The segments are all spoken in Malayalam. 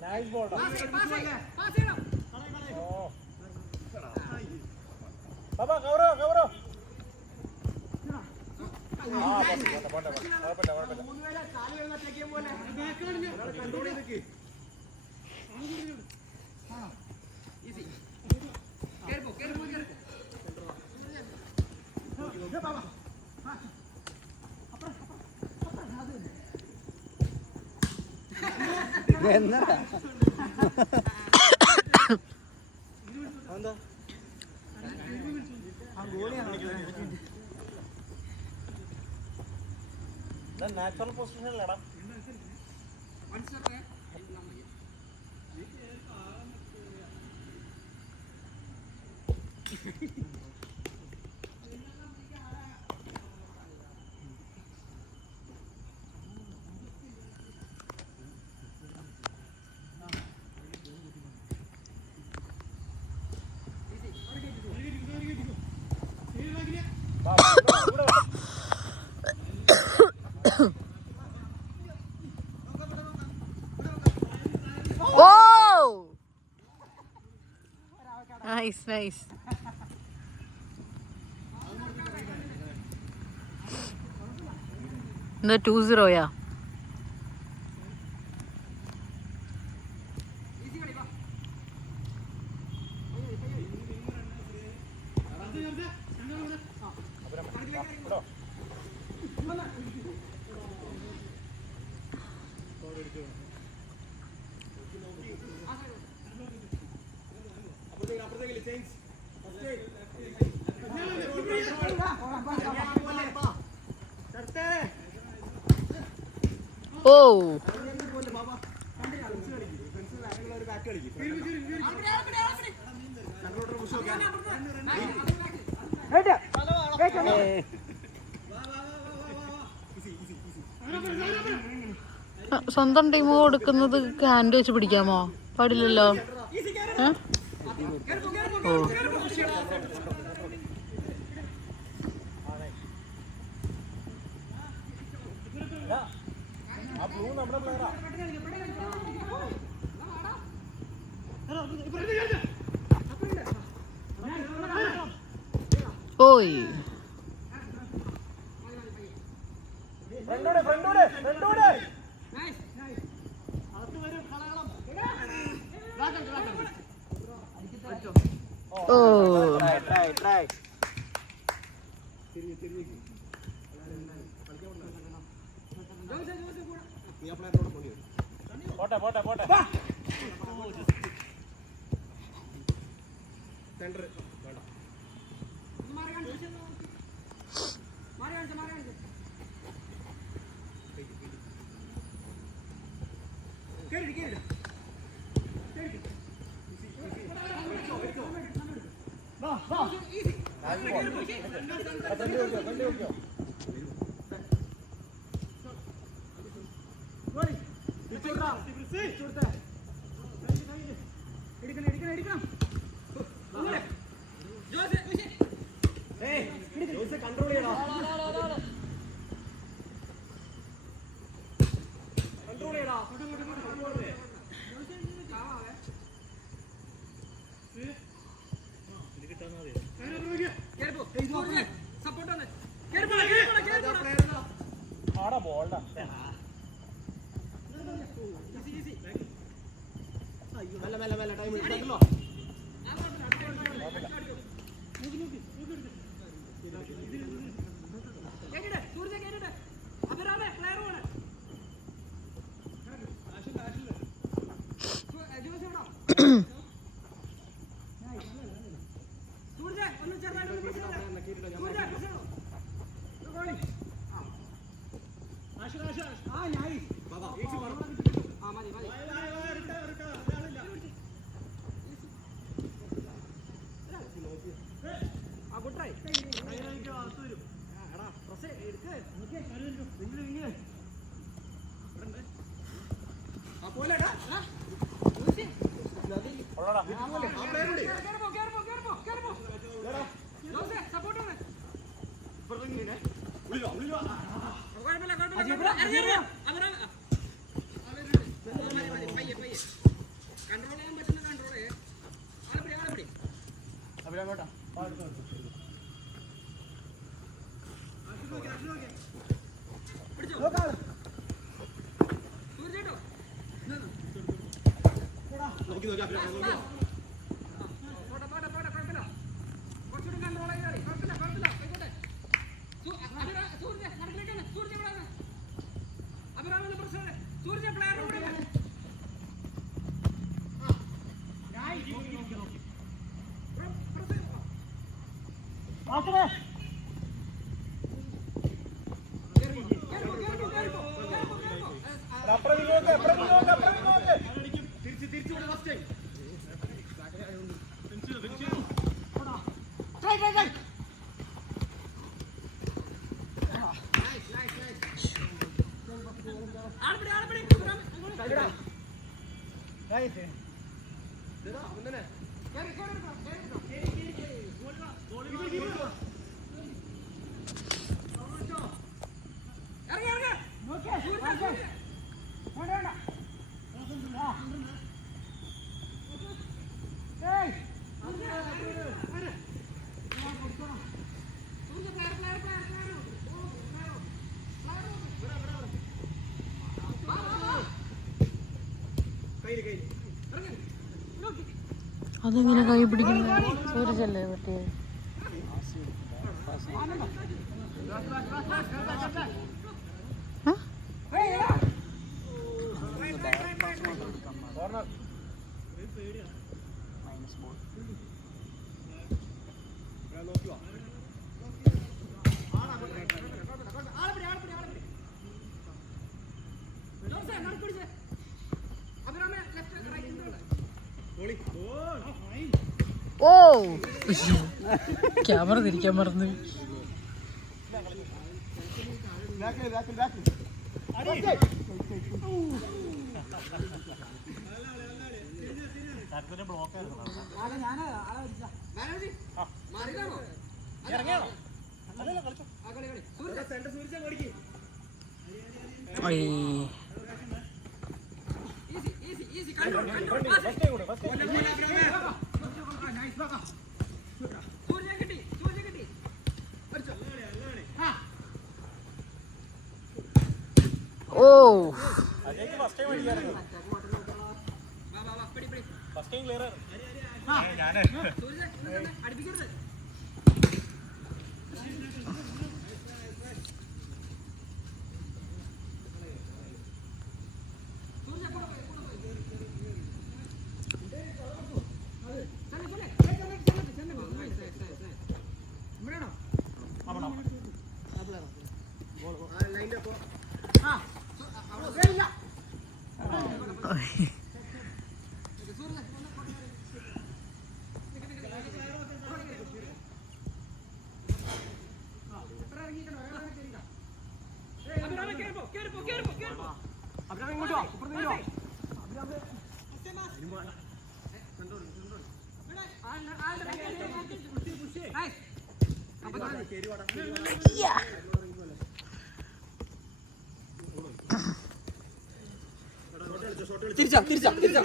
Nice ball. Baba, cover. Natural position lada. Whoa! Nice. The 2-0, yeah. Oh. സ്വന്തം ടീം കൊടുക്കുന്നത് ഹാൻഡ് വെച്ച് പിടിക്കാമോ? പാടില്ലല്ലോ. ഓ ഓയ് ഓ Try. പോട്ടെ സെന്റർ കൺട്രോൾ ചെയ്യണം. ആടാ ബോൾഡാ അതെങ്ങനെ കൈ പിടിക്കുന്നത്? സൂരജല്ലേ പറ്റിയത്? ഓ ക്യാമറ തിരിക്കാൻ മറന്നു. ഓ തിരിച്ചാ തിരിച്ചാ തിരിച്ചാ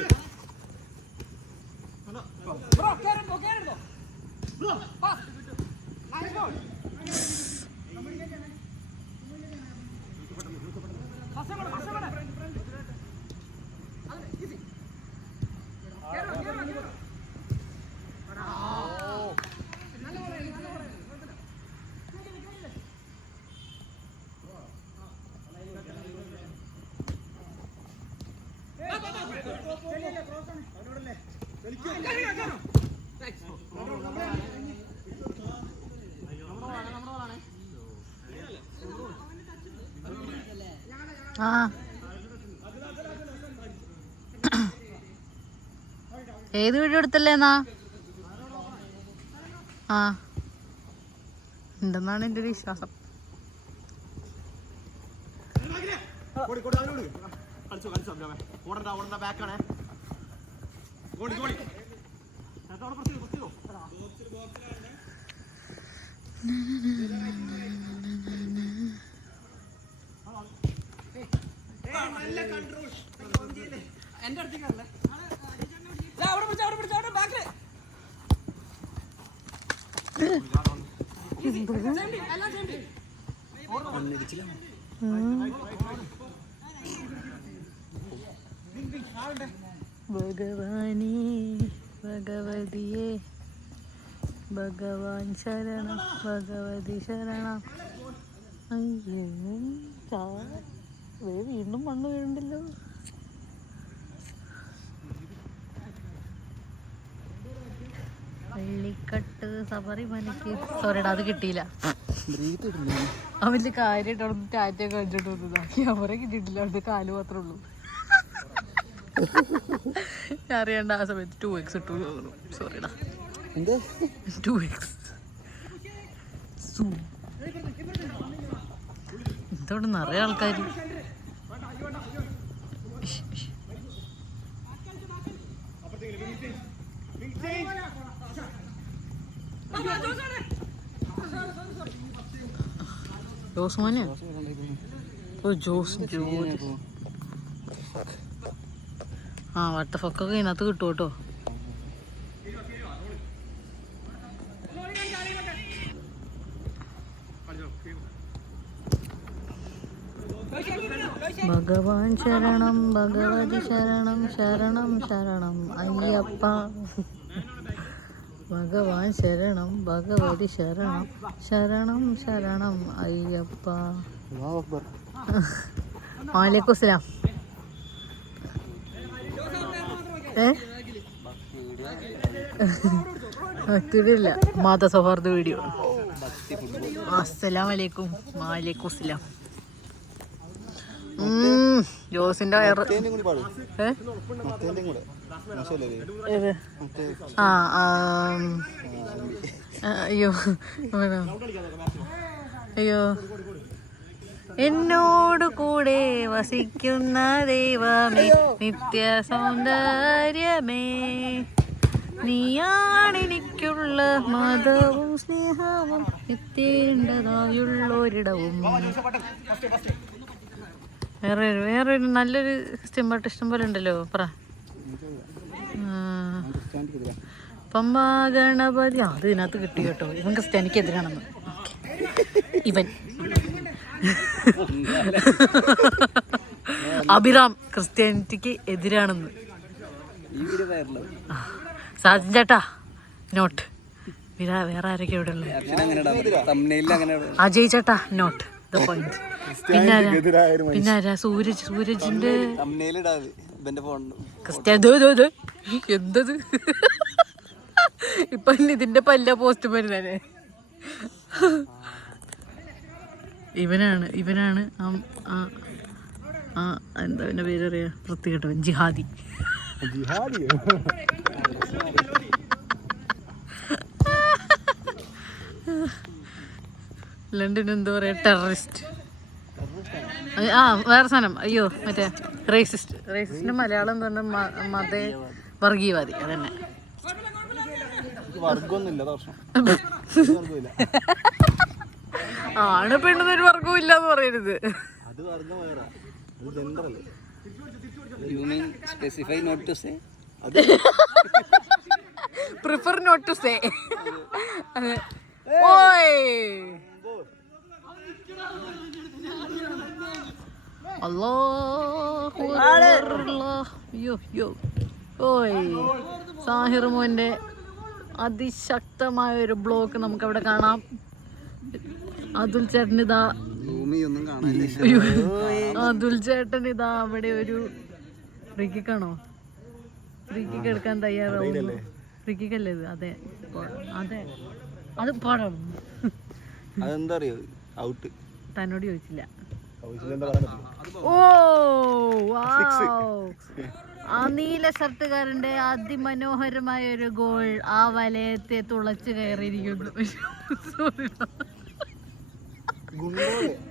ആ ഏത് വീഡിയോ എടുത്തല്ലേന്നാ? ആ ഉണ്ടെന്നാണ് എൻ്റെ ഒരു വിശ്വാസം. ഭഗവാനേ ഭഗവതിയെ ഭഗവാൻ ശരണം ഭഗവതി ശരണം. വീണ്ടും മണ്ണ് വീഴുണ്ടല്ലോ. പള്ളിക്കട്ട് ശബരിമലയ്ക്ക് സോറിടാ അത് കിട്ടിയില്ല. അവന്റെ കാര്യമായിട്ട് അവിടെ ടാറ്റയൊക്കെ വെച്ചിട്ട് വന്നതാ. ക്യാമറ കിട്ടിയിട്ടില്ല, അവിടെ കാല് മാത്രമേ ഉള്ളൂ. ഞാൻ അറിയണ്ട ആ സമയത്ത് 2x ഇട്ടു തോന്നുന്നു. സോറിടാ 2x. എന്തോടെ നിറയെ ആൾക്കാർ. ജോസ് മോനെ ജോസ് ആ വട്ടഫൊക്കൊക്കെ ഇതിനകത്ത് കിട്ടും കേട്ടോ. ഭഗവാൻ ശരണം ഭഗവതി ശരണം ശരണം ശരണം അയ്യപ്പ. ഭഗവാൻ ശരണം ഭഗവതി ശരണം ശരണം ശരണം അയ്യപ്പ. വാലേക്കും സലാം. ഭക്തിയില്ല, മതസൗഹാർദ്ദ വീഡിയോ. അസ്സലാമലൈക്കും. വാലേക്കും സലാം. ജോസിന്റെ വയറ് അയ്യോ അയ്യോ. എന്നോട് കൂടെ വസിക്കുന്ന ദൈവമേ നിത്യ സൗന്ദര്യമേ നീയാണെനിക്കുള്ള മതവും സ്നേഹവും എത്തേണ്ടതായുള്ളൊരിടവും. വേറൊരു നല്ലൊരു സ്റ്റെമ്പാട്ട് ഇഷ്ടം പോലെ ഉണ്ടല്ലോ. പറ. പമ്പ ഗണപതി. അത് ഇതിനകത്ത് കിട്ടി കേട്ടോ. ഇവൻ ക്രിസ്ത്യാനിക്ക് എതിരാണെന്ന്. ഇവൻ അഭിറാം ക്രിസ്ത്യാനിറ്റിക്ക് എതിരാണെന്ന്. സാജൻ ചേട്ടാ നോട്ട്. വേറെ ആരൊക്കെ ഇവിടെ ഉള്ളത്? അജയ് ചേട്ടാ നോട്ട് ദ പോയിന്റ്. പിന്നെ ആരാ? സൂരജിന്റെ ക്രിസ്ത്യാനി. എന്തത് ഇപ്പൊ ഇതിന്റെ പല്ല പോസ്റ്റ് വരുന്നേ. ഇവനാണ് എന്താ എന്റെ പേരറിയാ? വൃത്തികെട്ടവൻ. ജിഹാദി. ലണ്ടൻ എന്താ പറയാ? ടെററിസ്റ്റ്. വേറെ സാധനം. അയ്യോ മറ്റേ റേസിസ്റ്റിന്റെ മലയാളം എന്ന് പറഞ്ഞ വർഗീയവാദി. അതന്നെ. ആണ് പെണ്ണെന്നൊരു വർഗവും ഇല്ലാന്ന് പറയരുത്. Prefer not to say. ഓയ് അല്ലാഹു ഓയ്. സാഹിർ മോന്റെ അതിശക്തമായ ഒരു ബ്ലോക്ക് നമുക്കവിടെ കാണാം. അതുൽ ചേട്ടൻ ഇതാ അവിടെ ഒരു ഫ്രീ കിക്കാണോ? ഫ്രീ കിക്ക് എടുക്കാൻ തയ്യാറാവുന്നു. ഫ്രീ കിക്കല്ലേ ഇത്? അതെ അതെ അത് പാടാം. തന്നോട് ചോദിച്ചില്ല. ഓ ആ നീല ഷർട്ടുകാരന്റെ അതിമനോഹരമായ ഒരു ഗോൾ ആ വലയത്തെ തുളച്ചു കയറിയിരിക്കുന്നു.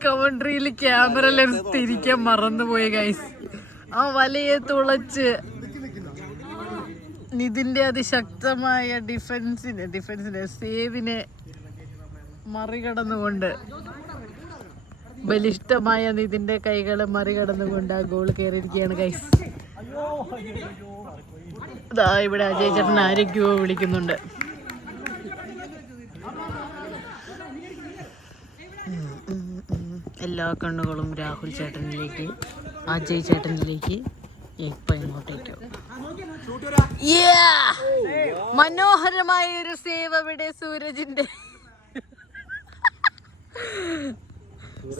കമൻട്രിയിൽ ക്യാമറ ലെൻസ് തിരിക്കാൻ മറന്നുപോയി ഗൈസ്. ആ വലയെ തുളച്ച് നിതിന്റെ അതിശക്തമായ ഡിഫൻസിനെ സേവിനെ മറികടന്നുകൊണ്ട് ബലിഷ്ഠമായ നിതിന്റെ കൈകളെ മറികടന്നുകൊണ്ട് ആ ഗോൾ കയറിയിരിക്കുകയാണ് ഗൈസ്. ഇതാ ഇവിടെ അജയ് ചേട്ടൻ ആരൊക്കെയോ വിളിക്കുന്നുണ്ട്. എല്ലാ കണ്ണുകളും രാഹുൽ ചേട്ടനിലേക്ക്, അജയ് ചേട്ടനിലേക്ക്, ഇപ്പം ഇങ്ങോട്ടേക്കോ. മനോഹരമായ ഒരു സേവ് അവിടെ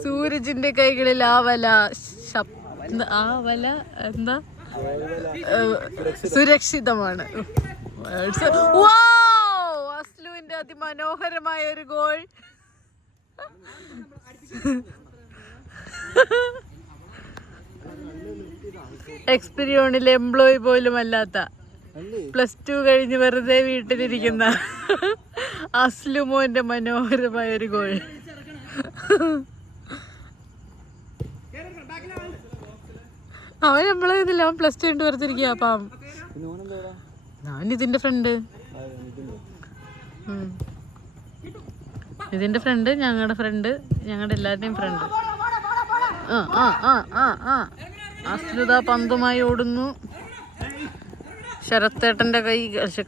സൂരജിന്റെ കൈകളിൽ ആ വല എന്താ സുരക്ഷിതമാണ്. അസ്ലുവിന്റെ അതിമനോഹരമായ ഒരു ഗോൾ. എക്സ്പീരിയോണിലെ എംപ്ലോയി പോലും അല്ലാത്ത +2 കഴിഞ്ഞ് വെറുതെ വീട്ടിലിരിക്കുന്ന അസ്ലുമോന്റെ മനോഹരമായ ഒരു ഗോൾ. അവൻ നമ്മളെ ഇതില്ല, അവൻ +2 കഴിഞ്ഞ് വെറുതിരിക്കുക. അപ്പം ഞാൻ ഇതിന്റെ ഫ്രണ്ട്, ഇതിന്റെ ഫ്രണ്ട്, ഞങ്ങളുടെ ഫ്രണ്ട്, ഞങ്ങളുടെ എല്ലാവരുടെയും ഫ്രണ്ട്. അസ്ലുത പന്തുമായി ഓടുന്നു. ശരത്തേട്ടൻ്റെ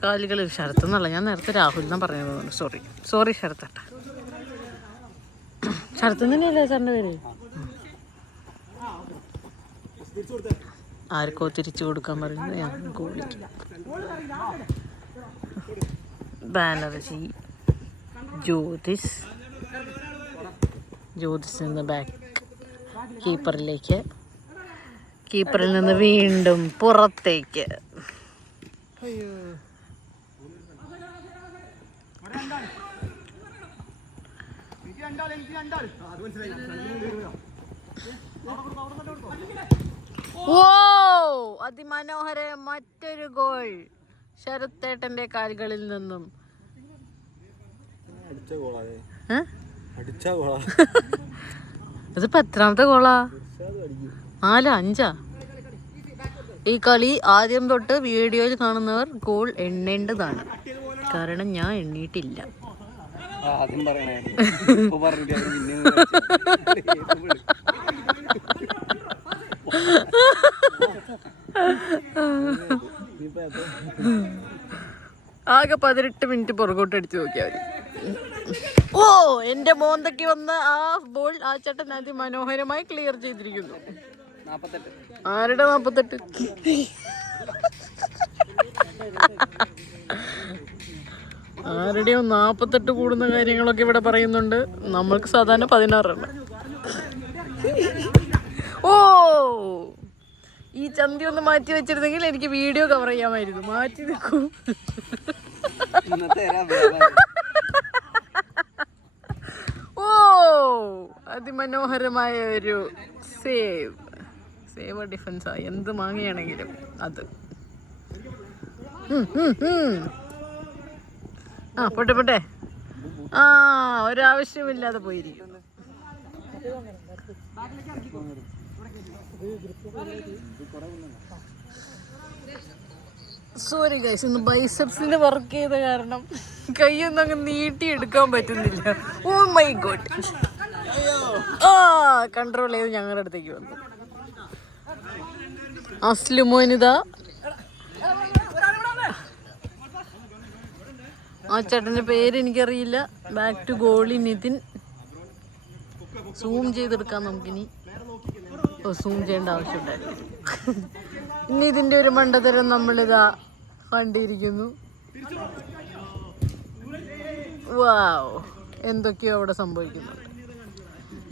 കാലുകൾ, ശരത്ത് എന്നല്ല, ഞാൻ നേരത്തെ രാഹുൽ എന്നാ പറഞ്ഞത്. സോറി ശരത്തേട്ട. ശരത്ത് തന്നെയല്ലേ സാറിൻ്റെ പേര്? ആർക്കോ തിരിച്ചു കൊടുക്കാൻ പറയുന്നത് ഞാൻ വിളിക്കും. ബാനർജി, ജ്യോതിസ് നിന്ന് ബാക്ക് കീപ്പറിലേക്ക്, കീപ്പറിൽ നിന്ന് വീണ്ടും പുറത്തേക്ക്. ഓ അതിമനോഹര മറ്റൊരു ഗോൾ ശരത്തേട്ടന്റെ കാലുകളിൽ നിന്നും. ഇതിപ്പോ എത്രാമത്തെ ഗോളാ? 4, 5. ഈ കളി ആദ്യം തൊട്ട് വീഡിയോയിൽ കാണുന്നവർ ഗോൾ എണ്ണേണ്ടതാണ്. കാരണം ഞാൻ എണ്ണീട്ടില്ല. ആകെ 18 മിനിറ്റ് പുറകോട്ട് അടിച്ചു നോക്കിയാൽ മതി. ഓ എന്റെ മോന്തയ്ക്ക് വന്ന ആ ബോൾ ആ ചേട്ടൻ അതിമനോഹരമായി ക്ലിയർ ചെയ്തിരിക്കുന്നു. ആരുടെ 48? ആരുടെയോ 48 കൂടുന്ന കാര്യങ്ങളൊക്കെ ഇവിടെ പറയുന്നുണ്ട്. നമ്മൾക്ക് സാധാരണ 16 എണ്ണം. ഓ ഈ ചന്തി ഒന്ന് മാറ്റി വെച്ചിരുന്നെങ്കിൽ എനിക്ക് വീഡിയോ കവർ ചെയ്യാമായിരുന്നു. മാറ്റി നിൽക്കൂ. ഓ അതിമനോഹരമായ ഒരു സേവ് ഡിഫൻസാ. എന്ത് മാങ്ങയാണെങ്കിലും അത്. പോട്ടെ. ഒരാവശ്യമില്ലാതെ പോയിരിക്കും. സോറി ഗൈസ്, ഇന്ന് ബൈസെപ്സിന് വർക്ക് ചെയ്ത കാരണം കൈയൊന്നും അങ്ങ് നീട്ടിയെടുക്കാൻ പറ്റുന്നില്ല. Oh my God. കൺട്രോൾ ചെയ്ത് ഞങ്ങളുടെ അടുത്തേക്ക് വന്നു. അസ്ലുമോനിത ആ ചേട്ടൻ്റെ പേര് എനിക്കറിയില്ല. Back to goalie Nitin. Zoom ചെയ്തെടുക്കാം നമുക്കിനി. സൂം ചെയ്യേണ്ട ആവശ്യമുണ്ടായിരുന്നു. ഇനി ഇതിൻ്റെ ഒരു മണ്ടത്തരം നമ്മളിതാ കണ്ടിരിക്കുന്നു. വാവ്, എന്തൊക്കെയോ അവിടെ സംഭവിക്കുന്നുണ്ട്.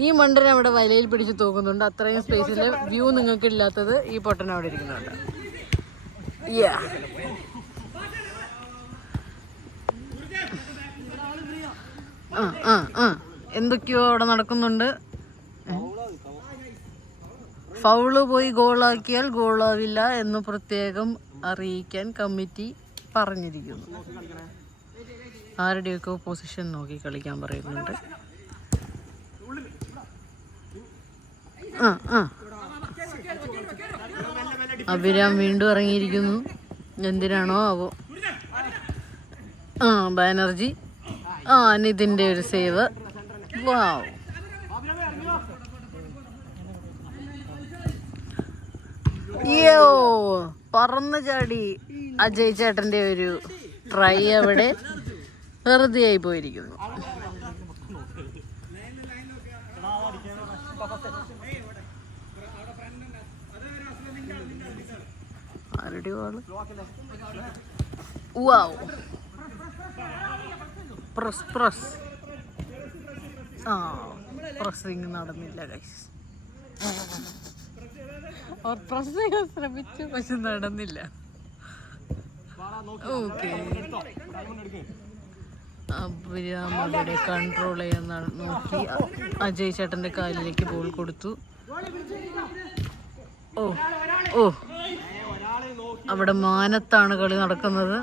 ഈ മണ്ടൻ അവിടെ വലയിൽ പിടിച്ച് തൂക്കുന്നുണ്ട്. അത്രയും സ്പേസിലെ വ്യൂ നിങ്ങൾക്ക് ഇല്ലാത്തത് ഈ പൊട്ടൻ അവിടെ ഇരിക്കുന്നുണ്ട്. എന്തൊക്കെയോ അവിടെ നടക്കുന്നുണ്ട്. ഫൗള് പോയി ഗോളാക്കിയാൽ ഗോളാവില്ല എന്ന് പ്രത്യേകം അറിയിക്കാൻ കമ്മിറ്റി പറഞ്ഞിരിക്കുന്നു. ആരുടെയൊക്കെ പൊസിഷൻ നോക്കി കളിക്കാൻ പറയുന്നുണ്ട്. അഭിരാം വീണ്ടും ഇറങ്ങിയിരിക്കുന്നു. എന്തിനാണോ ആവോ. ബാനർജി. നിതിൻ്റെ ഒരു സേവ്. വാവ്. പറന്നു ചാടി അജയ് ചേട്ടന്റെ ഒരു ട്രൈ അവിടെ വെറുതെ ആയി പോയിരിക്കുന്നു. ആരുടെ വാള്? വാവ്. പ്രസ്സിങ് നടന്നില്ല ഗൈസ്. പ്രസ് ചെയ്യാൻ ശ്രമിച്ചു, പക്ഷെ നടന്നില്ല. ഓക്കെ, അഭിരാമയുടെ കൺട്രോൾ ചെയ്യാൻ നോക്കി അജയ് ചേട്ടന്റെ കാലിലേക്ക് ബോൾ കൊടുത്തു. അവിടെ മാനത്താണ് കളി നടക്കുന്നത്.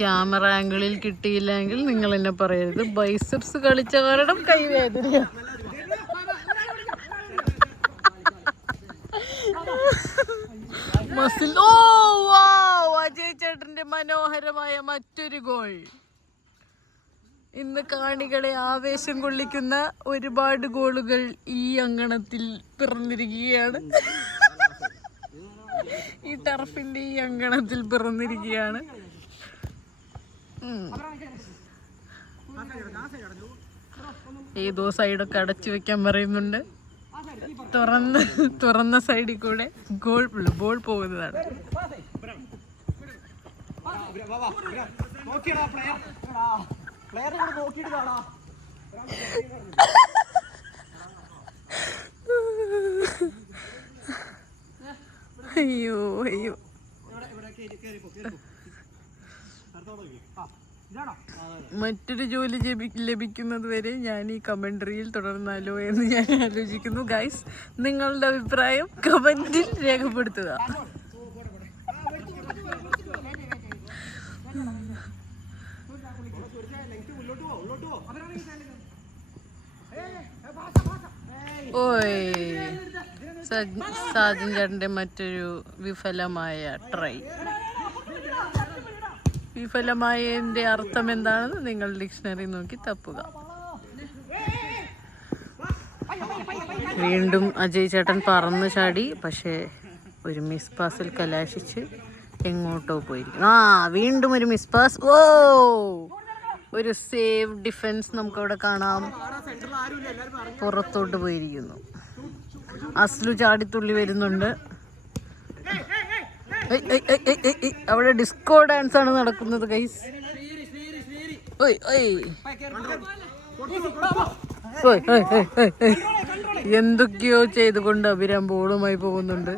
ക്യാമറ ആംഗിളിൽ കിട്ടിയില്ലെങ്കിൽ നിങ്ങൾ എന്നെ പറയരുത്. ബൈസെപ്സ് കളിച്ച കാരണം കൈവേദന. മസിൽ. അജയ് ചേട്ടന്റെ മനോഹരമായ മറ്റൊരു ഗോൾ. ഇന്ന് കാണികളെ ആവേശം കൊള്ളിക്കുന്ന ഒരുപാട് ഗോളുകൾ ഈ അങ്കണത്തിൽ പിറന്നിരിക്കുകയാണ്. ഈ ടർഫിന്റെ ഈ അങ്കണത്തിൽ പിറന്നിരിക്കുകയാണ്. ഏതോ സൈഡൊക്കെ അടച്ചു വെക്കാൻ പറയുന്നുണ്ട്. തുറന്ന സൈഡിൽ കൂടെ ബോൾ പോകുന്നതാണ്. അയ്യോ. മറ്റൊരു ജോലി ലഭിക്കുന്നത് വരെ ഞാൻ ഈ കമന്ററിയിൽ തുടർന്നാലോ എന്ന് ഞാൻ ആലോചിക്കുന്നു. ഗൈസ്, നിങ്ങളുടെ അഭിപ്രായം കമന്റിൽ രേഖപ്പെടുത്തുക. സാജൻ ചേട്ടന്റെ മറ്റൊരു വിഫലമായ ട്രൈ. വിഫലമായതിന്റെ അർത്ഥം എന്താണെന്ന് നിങ്ങൾ ഡിക്ഷണറി നോക്കി തപ്പുക. വീണ്ടും അജയ് ചേട്ടൻ പറന്ന് ചാടി, പക്ഷേ ഒരു മിസ് പാസിൽ കലാശിച്ച് എങ്ങോട്ടോ പോയിരിക്കും. വീണ്ടും ഒരു മിസ് പാസ്. ഒരു സേവ് ഡിഫൻസ് നമുക്കവിടെ കാണാം. പുറത്തോട്ട് പോയിരിക്കുന്നു. അസ്ലു ചാടിത്തുള്ളി വരുന്നുണ്ട്. അവിടെ ഡിസ്കോ ഡാൻസ് ആണ് നടക്കുന്നത് ഗൈസ്. എന്തൊക്കെയോ ചെയ്തുകൊണ്ട് അഭിരാം ബോളുമായി പോകുന്നുണ്ട്.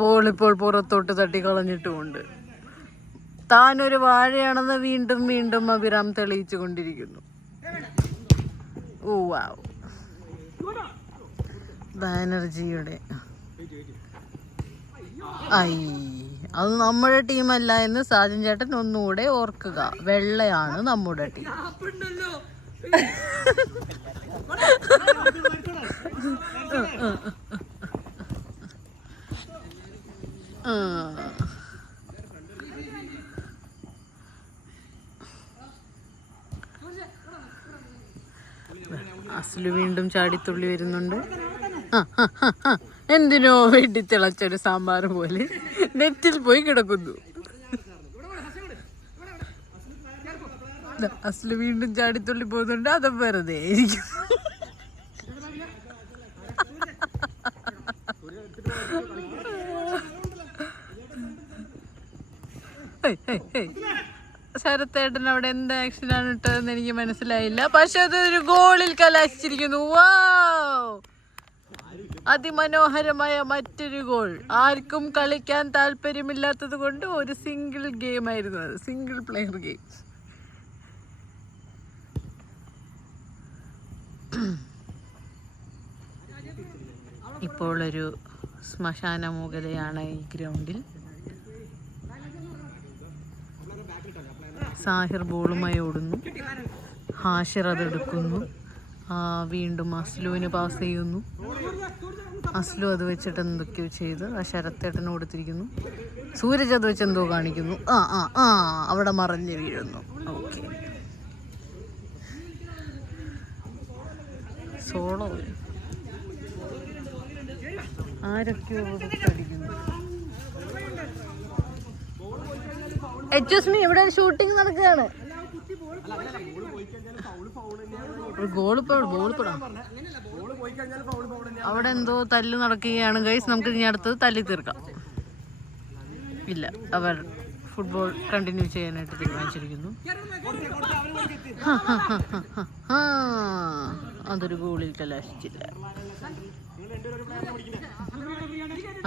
ബോൾ ഇപ്പോൾ പുറത്തോട്ട് തട്ടിക്കളഞ്ഞിട്ടുമുണ്ട്. താനൊരു വാഴയാണെന്ന് വീണ്ടും വീണ്ടും അഭിരാം തെളിയിച്ചു കൊണ്ടിരിക്കുന്നു. ബാനർജിയുടെ അത് നമ്മുടെ ടീമല്ല എന്ന് സാജൻ ചേട്ടൻ ഒന്നുകൂടെ ഓർക്കുക. വെള്ളയാണ് നമ്മുടെ ടീം. അസ്ലു വീണ്ടും ചാടിത്തുള്ളി വരുന്നുണ്ട്. എന്തിനോ വെട്ടിത്തിളച്ചൊരു സാമ്പാർ പോലെ നെറ്റിൽ പോയി കിടക്കുന്നു. അസ്ലു വീണ്ടും ചാടിത്തുള്ളി പോകുന്നുണ്ട്. അത് വെറുതെ ഇരിക്കും. ശരത്തേട്ടൻ അവിടെ എന്ത് ആക്ഷനാണ് ഇട്ടതെന്ന് എനിക്ക് മനസ്സിലായില്ല. പക്ഷെ അതൊരു ഗോളിൽ കലാശിച്ചിരിക്കുന്നു. അതിമനോഹരമായ മറ്റൊരു ഗോൾ. ആർക്കും കളിക്കാൻ താല്പര്യമില്ലാത്തത് കൊണ്ട് ഒരു സിംഗിൾ ഗെയിം ആയിരുന്നു അത്. Single player game. ഇപ്പോൾ ഒരു ശ്മശാന മൂകതയാണ് ഈ ഗ്രൗണ്ടിൽ. സാഹിർ ബോളുമായി ഓടുന്നു. ഹാഷിർ അതെടുക്കുന്നു. വീണ്ടും അസ്ലുവിന് പാസ് ചെയ്യുന്നു. അസ്ലു അത് വെച്ചിട്ട് എന്തൊക്കെയോ ചെയ്ത് ആ ശരത്തേട്ടന് കൊടുത്തിരിക്കുന്നു. സൂരജ് അത് വെച്ച് എന്തോ കാണിക്കുന്നു. അവിടെ മറഞ്ഞ് വീഴുന്നു. ഓക്കെ, സോളോ ആരൊക്കെയോ അടിക്കുന്നു. ഇവിടെ ഷൂട്ടിംഗ് നടക്കുകയാണ്. അവിടെ എന്തോ തല്ല് നടക്കുകയാണ് ഗൈസ്. നമുക്ക് ഇനി അടുത്തത് തല്ലി തീർക്കാം. ഇല്ല, അവർ ഫുട്ബോൾ കണ്ടിന്യൂ ചെയ്യാനായിട്ട് തീരുമാനിച്ചിരിക്കുന്നു. അതൊരു ഗോളിൽ കലാശിച്ചില്ല.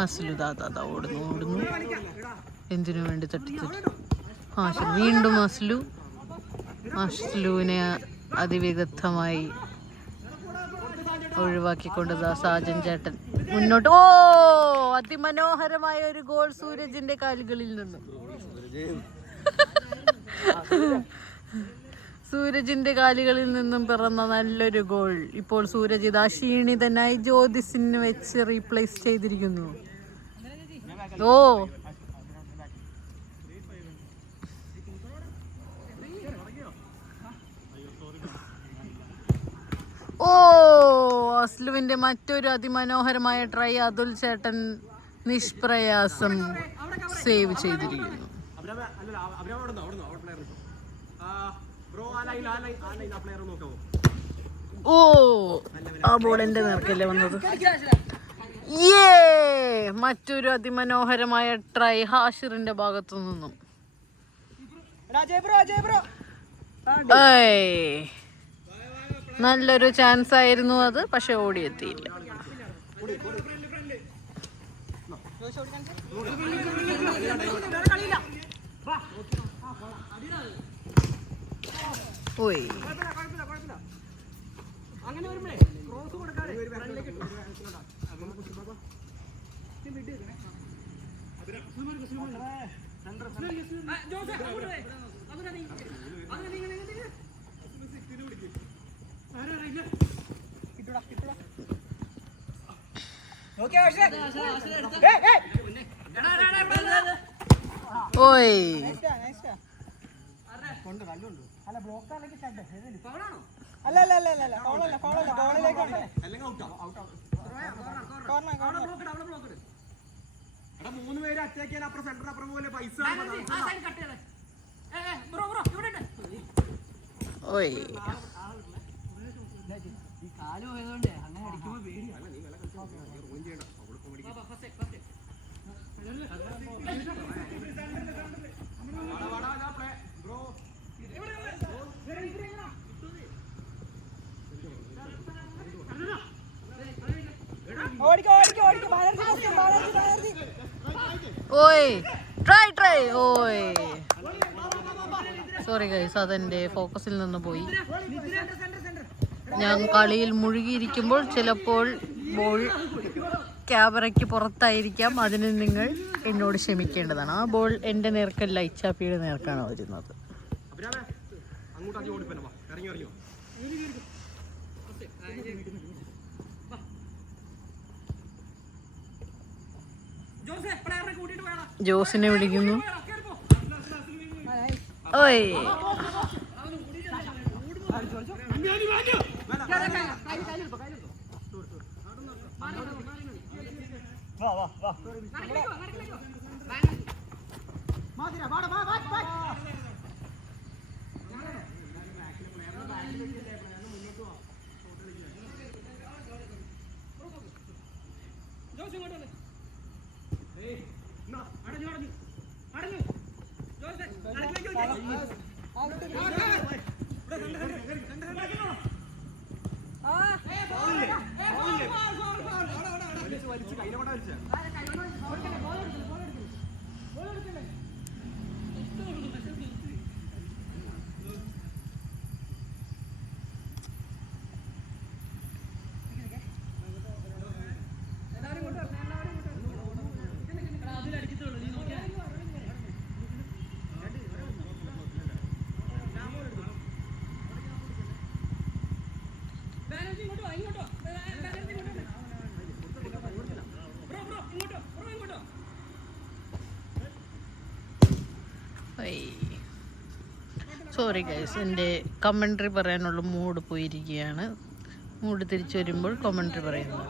അസ്ലു ദാദാ ഓടുന്നു. എന്തിനു വേണ്ടി തട്ടിത്തട്ടി. ശരി, വീണ്ടും അസ്ലുവിനെ അതിവിദഗ്ധമായി ഒഴിവാക്കിക്കൊണ്ട് സാജൻ ചേട്ടൻ മുന്നോട്ട്. അതിമനോഹരമായ ഒരു ഗോൾ സൂരജിന്റെ കാലുകളിൽ നിന്നും. സൂരജിന്റെ കാലുകളിൽ നിന്നും പിറന്ന നല്ലൊരു ഗോൾ. ഇപ്പോൾ സൂരജ് ഇതാ ക്ഷീണിതനായി ജ്യോതിസിന് വെച്ച് റീപ്ലേസ് ചെയ്തിരിക്കുന്നു. അസ്ലുവിന്റെ മറ്റൊരു അതിമനോഹരമായ ട്രൈ അതുൽ ചേട്ടൻ നിഷ്പ്രയാസം സേവ് ചെയ്തിരിക്കുന്നു. ആ ബോൾ എന്റെ നേർക്കല്ലേ വന്നത്. മറ്റൊരു അതിമനോഹരമായ ട്രൈ ഹാഷിറിന്റെ ഭാഗത്തു നിന്നും. നല്ലൊരു ചാൻസ് ആയിരുന്നു അത്, പക്ഷെ ഓടിയെത്തിയില്ല. സോറി ഗൈസ്, അതെന്റെ ഫോക്കസിൽ നിന്ന് പോയി. ഞാൻ കളിയിൽ മുഴുകിയിരിക്കുമ്പോൾ ചിലപ്പോൾ ബോൾ ക്യാമറയ്ക്ക് പുറത്തായിരിക്കാം. അതിന് നിങ്ങൾ എന്നോട് ക്ഷമിക്കേണ്ടതാണ്. ആ ബോൾ എൻ്റെ നേർക്കല്ല, ഇച്ചാപ്പിയുടെ നേർക്കാണ് വരുന്നത്. ജോസിനെ വിളിക്കുന്നു. സോറി ഗൈസ്, എൻ്റെ കമൻട്രി പറയാനുള്ള മൂഡ് പോയിരിക്കുകയാണ്. മൂഡ് തിരിച്ചു വരുമ്പോൾ കമൻട്രി പറയുന്നത്.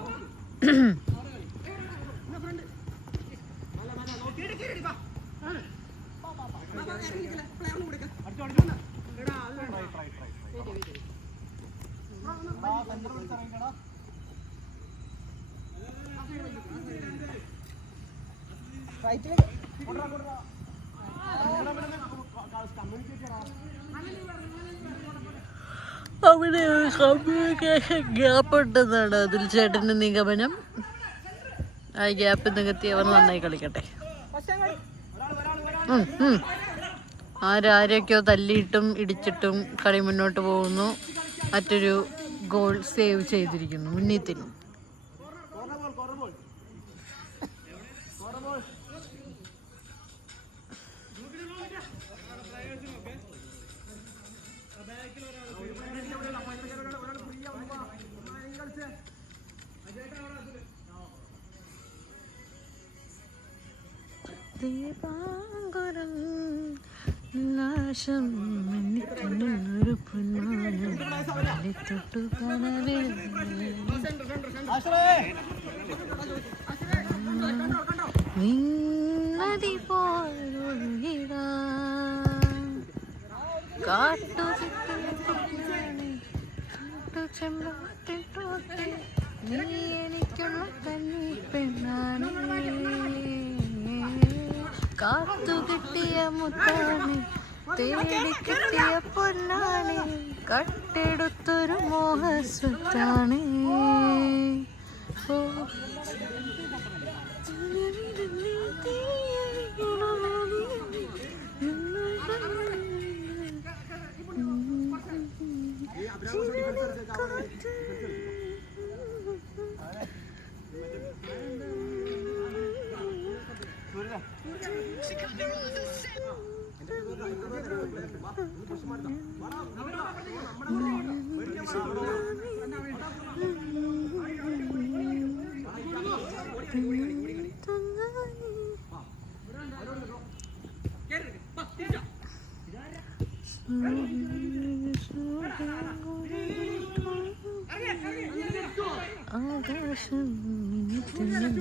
അവിടെ കമ്മ്യൂണിക്കേഷൻ ഗ്യാപ്പ് ഉണ്ടെന്നാണ് അതിൽ ചേട്ടൻ്റെ നിഗമനം. ആ ഗ്യാപ്പ് നികത്തി അവർ നന്നായി കളിക്കട്ടെ. ആരൊക്കെയോ തല്ലിയിട്ടും ഇടിച്ചിട്ടും കളി മുന്നോട്ട് പോകുന്നു. മറ്റൊരു ഗോൾ സേവ് ചെയ്തിരിക്കുന്നു മുന്നീത്തിന്. ദീപാങ്കുരം നാശം ഒരു പൊന്നാനം തൊട്ടു കനവേ നിന്നതി പോയിടാ കാട്ടു ചെമ്പട്ടിട്ടോട്ടെ നീ എനിക്കുള്ള കന്നി പെണ്ണാണ് കാത്തു കിട്ടിയ മുത്താണ് തേടി കിട്ടിയ പൊന്നാണ് കട്ടെടുത്തൊരു മോഹസ്വത്താണ്. ആകാശം പൊന്മാനം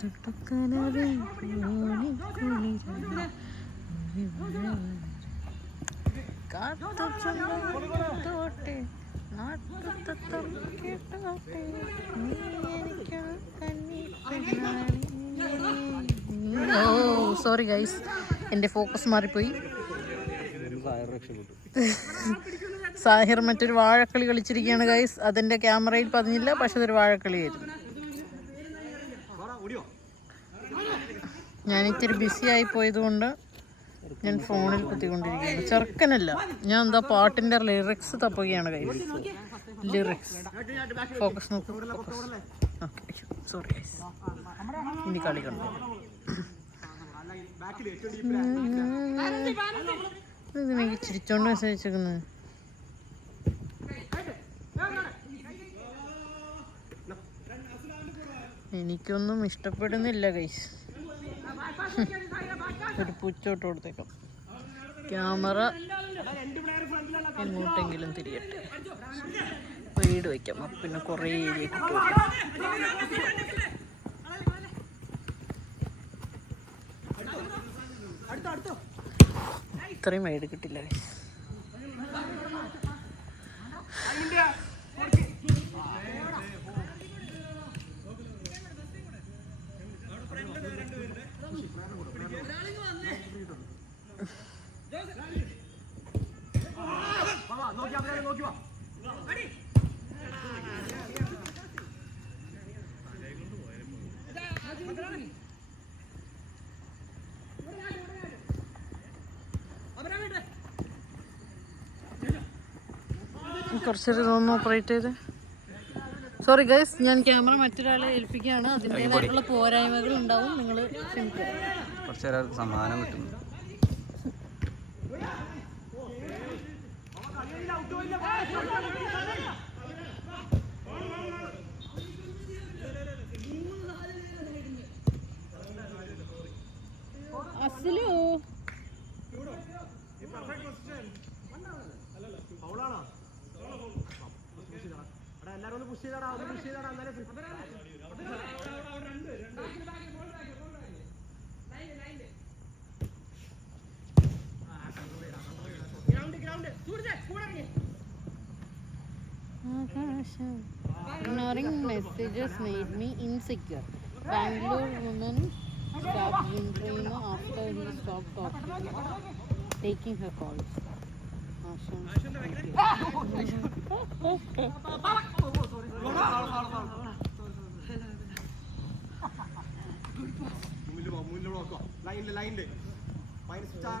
തൊട്ടുക്കനവേ കാത്തോട്ടെ നാട്ടത്തം കേട്ടോട്ടെ നീ എനിക്ക് കന്നി പെണ്ണാണ്. ഓ സോറി ഗൈസ്, എൻ്റെ ഫോക്കസ് മാറിപ്പോയി. സാഹിർ മറ്റൊരു വാഴക്കളി കളിച്ചിരിക്കുകയാണ് ഗൈസ്. അതെൻ്റെ ക്യാമറയിൽ പതിഞ്ഞില്ല, പക്ഷെ അതൊരു വാഴക്കളിയായിരുന്നു. ഞാനിത്തിരി ബിസി ആയി പോയതുകൊണ്ട് ഞാൻ ഫോണിൽ കുത്തിക്കൊണ്ടിരിക്കുകയാണ്. ചെറുക്കനല്ല, ഞാൻ എന്താ പാട്ടിൻ്റെ ലിറിക്സ് തപ്പുകയാണ് ഗൈസ്. ലിറിക്സ് ഫോക്കസ് നോക്കൂ. ഓക്കെ സോറി ഗൈസ്, ഇനി കളി കണ്ടു. ഇതിനെനിക്ക് ചിരിച്ചോണ്ട് മെസ്സേജ് അയച്ചേക്കുന്നത്. എനിക്കൊന്നും ഇഷ്ടപ്പെടുന്നില്ല ഗൈസ്. ഒരു പുച്ചോട്ട് കൊടുത്തേക്കാം. ക്യാമറ എങ്ങോട്ടെങ്കിലും തിരിയട്ടെ. വീട് വയ്ക്കാം, പിന്നെ കുറേ ഏരിയ കിട്ടും. ഇത്രയും വൈഡ് കിട്ടില്ല ഗൈസ്. കുറച്ചൊരു തോന്നുന്നു ഓപ്പറേറ്റ് ചെയ്ത്. സോറി ഗൈസ്, ഞാൻ ക്യാമറ മറ്റൊരാളെ ഏൽപ്പിക്കുകയാണ്. അതിൻ്റെതായിട്ടുള്ള പോരായ്മകൾ ഉണ്ടാവും, നിങ്ങൾ ക്ഷമിക്കുക. കുറച്ച് നേരം സമാധാനം കിട്ടുന്നു. അഫ്സലു ഫൗളാണോ? എല്ലാരും ഒന്ന് പുഷ് ചെയ്താടാ, ഒന്ന് push ചെയ്താടാ. Ignoring messages made me insecure. Bangalore woman stopped Vintrino after he stopped taking her calls.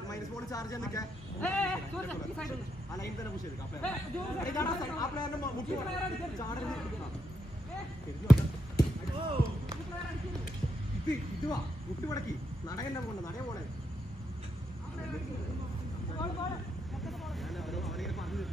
Minus ball charge ചെയ്യാൻ നിൽക്കാൻ ആ ലൈൻ തന്നെ പുഷ് ചെയ്ത് ഇത് വാ മുട്ടി മടക്കി നടയല്ല പോകണ്ട, നടയ പോണേ. അവനെ പറഞ്ഞു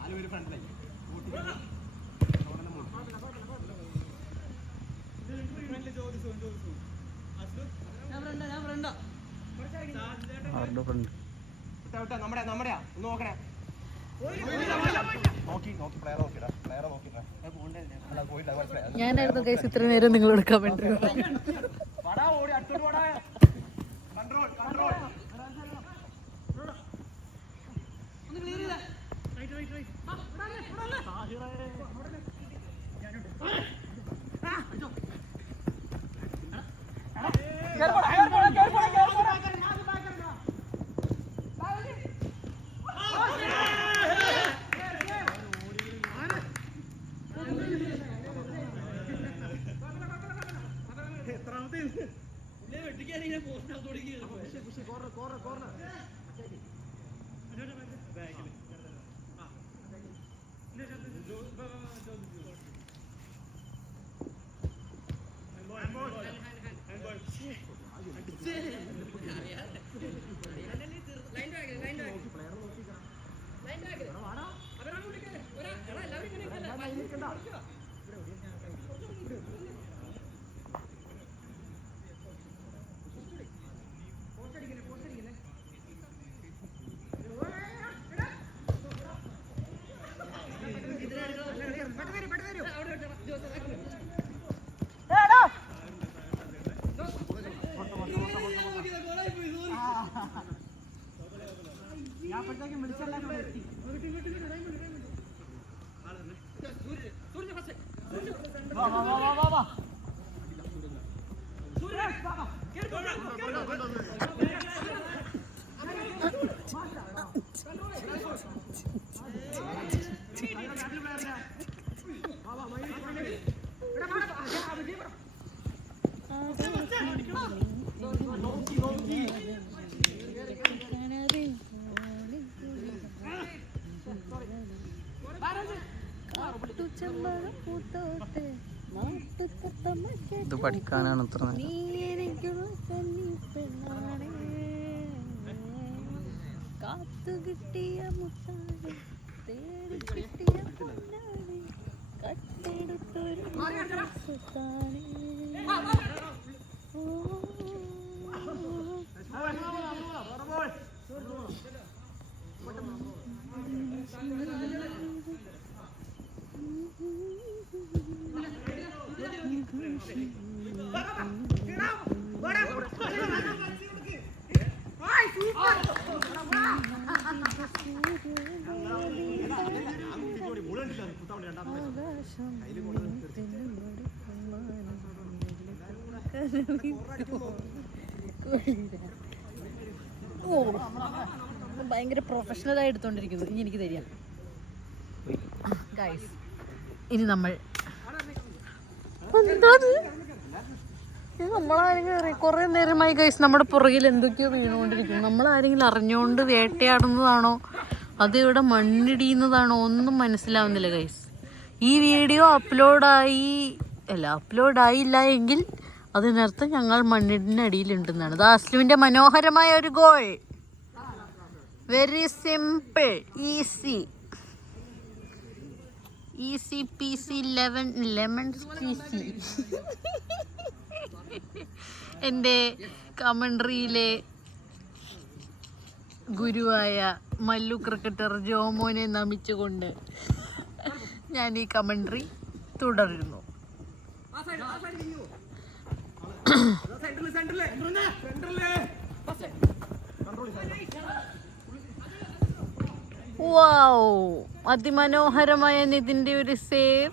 നാലുപേര് ഫ്രണ്ടിലായി. അവരുടെ ഫ്രണ്ട് നമ്മുടെ ഒന്ന് നോക്കണേ. നോക്കി പ്ലെയർ നോക്കിടാ, പ്ലെയറെ നോക്കിട്ടാ. ഞാനായിരുന്നു കേസ് ഇത്ര നേരം നിങ്ങൾ എടുക്കാൻ വേണ്ടി. ഓടി അടുത്തോട്ട് പോടാ. കൺട്രോൾ ഇത് പഠിക്കാനാണ് ഇത്ര കാത്തു കിട്ടിയ മുട്ടാണ് തേടി കിട്ടിയ പൊന്നാണ് കട്ടെടുത്തൊരു ഭയങ്കര പ്രൊഫഷണൽ ആയി എടുത്തോണ്ടിരിക്കുന്നു. ഇനി എനിക്ക് തരിക ഗൈസ്. ഇനി നമ്മൾ നമ്മളാരെങ്കിലും കുറെ നേരമായി ഗൈസ് നമ്മുടെ പുറകിൽ എന്തൊക്കെയോ വീണുകൊണ്ടിരിക്കുന്നു. നമ്മളാരെങ്കിലും അറിഞ്ഞുകൊണ്ട് വേട്ടയാടുന്നതാണോ അത് ഇവിടെ മണ്ണിടിയുന്നതാണോ ഒന്നും മനസ്സിലാവുന്നില്ല ഗൈസ്. ഈ വീഡിയോ അപ്ലോഡായില്ല എങ്കിൽ അതിനർത്ഥം ഞങ്ങൾ മണ്ണിനടിയിലുണ്ടെന്നാണ്. ദാസ്ലുവിന്റെ മനോഹരമായ ഒരു goal. Very simple, easy easy peasy lemon squeezy. എൻ്റെ കമൻട്രിയിലെ ഗുരുവായ മല്ലു ക്രിക്കറ്റർ ജോമോനെ നമിച്ചുകൊണ്ട് ഞാൻ ഈ കമൻട്രി തുടരുന്നു. വൗ, അതിമനോഹരമായ നിതിൻ്റെ ഒരു സേവ്.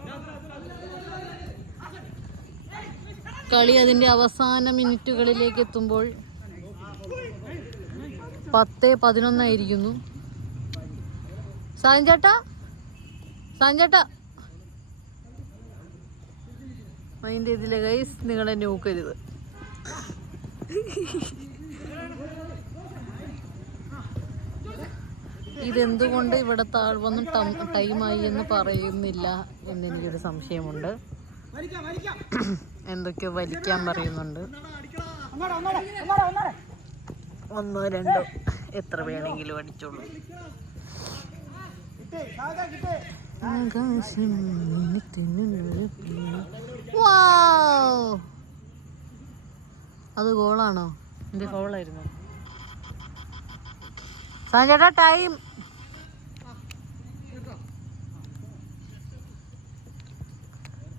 കളി അതിൻ്റെ അവസാന മിനിറ്റുകളിലേക്ക് എത്തുമ്പോൾ 10-11 സാഞ്ചേട്ടാ അതിൻ്റെ ഇതിലെ ഗൈസ് നിങ്ങളെ നോക്കരുത്. ഇതെന്തുകൊണ്ട് ഇവിടെ താഴ്വൊന്നും ടൈമായി എന്ന് പറയുന്നില്ല എന്നെനിക്കൊരു സംശയമുണ്ട്. എന്തൊക്കെയോ വലിക്കാൻ പറയുന്നുണ്ട്. 1-2 എത്ര വേണമെങ്കിലും അടിച്ചോളൂ. അത് ഗോളാണോ? എന്റെ ഗോളായിരുന്നു. സാഞ്ചേട്ടാ ടൈം.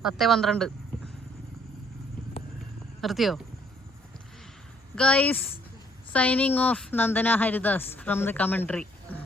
(10-12) നിർത്തിയോ? Guys, signing off, Nandana Haridas from the commentary.